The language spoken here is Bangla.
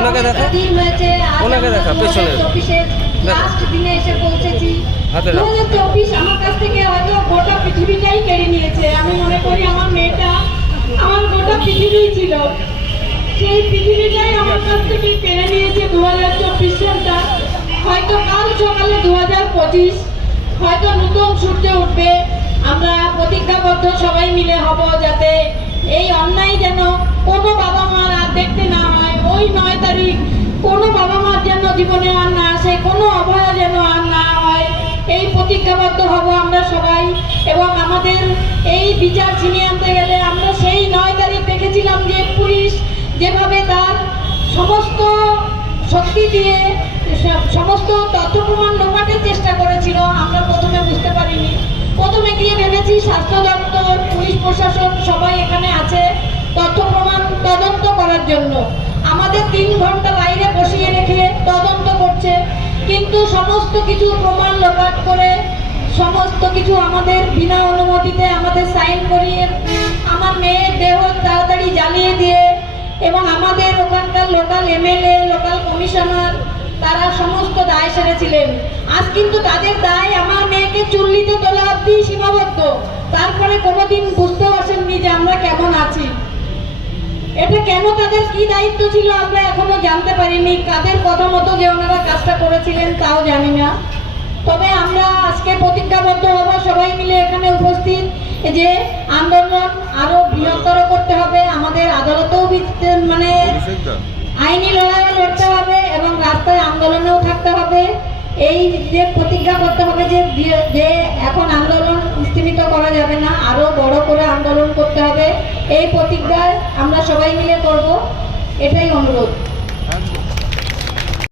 ওনাকে দেখা ওনাকে দেখা, পেছনে। 2024 দেখা। লাস্ট দিনে এসে পৌঁছেছি। হাতে দু রাখ। হাজার চব্বিশ আমার কাছ থেকে হয়তো গোটা পৃথিবীটাই কেড়ে নিয়েছে। আমি মনে করি আমার মেয়েটা আমার গোটা পৃথিবী ছিল। সেই পৃথিবীটাই আমার কাছ থেকে কেড়ে নিয়েছে দু হাজার চব্বিশ সালটা। হয়তো কাল সকালে দু হাজার পঁচিশ হয়তো নতুন সূর্য উঠবে। আমরা প্রতিজ্ঞাবদ্ধ সবাই মিলে হব যাতে এই কোনো বাবা মার যেন জীবনে আর না আসে, কোনো অবহেলা যেন আর না হয়, এই প্রতিজ্ঞাবদ্ধ হব আমরা সবাই। এবং আমাদের এই বিচার ছিনিয়ে আনতে গেলে আমরা সেই নয় তারিখ দেখেছিলাম যে পুলিশ যেভাবে তার সমস্ত শক্তি দিয়ে, সমস্ত তথ্য প্রমাণ লোপাটের চেষ্টা করেছিল, আমরা প্রথমে বুঝতে পারিনি। প্রথমে গিয়ে ভেবেছি স্বাস্থ্য দপ্তর, পুলিশ প্রশাসন সবাই এখানে আছে, তথ্য প্রমাণ তদন্ত করার জন্য। আমাদের তিন ঘণ্টা সমস্ত কিছু প্রমাণ লোপাট করে, সমস্ত কিছু আমাদের বিনা অনুমতিতে আমাদের সাইন করিয়ে আমার মেয়ের দেহ তাড়াতাড়ি জ্বালিয়ে দিয়ে এবং আমাদের ওখানকার লোকাল এমএলএ, লোকাল কমিশনার, তারা সমস্ত দায় সেরেছিলেন। আজ কিন্তু তাদের দায় আমার মেয়েকে চুল্লিতে তোলা অব্দি সীমাবদ্ধ। তারপরে কোনোদিন বুঝতেও এটা কেন তাদের কি দায়িত্ব ছিল আমরা এখনও জানতে পারিনি। কাদের কথা মতো যে ওনারা কাজটা করেছিলেন তাও জানি না। তবে আমরা আজকে প্রতিজ্ঞাবদ্ধ হব সবাই মিলে এখানে উপস্থিত যে আন্দোলন আরও বৃহত্তর করতে হবে। আমাদের আদালতেও মানে আইনি লড়াইও লড়তে হবে এবং রাস্তায় আন্দোলনেও থাকতে হবে। এই যে প্রতিজ্ঞা করতে হবে যে এখন আন্দোলন স্তীমিত করা যাবে না আরও বড় করে আন্দোলন করতে হবে এই প্রতিজ্ঞায় আমরা সবাই মিলে করব এটাই অনুরোধ।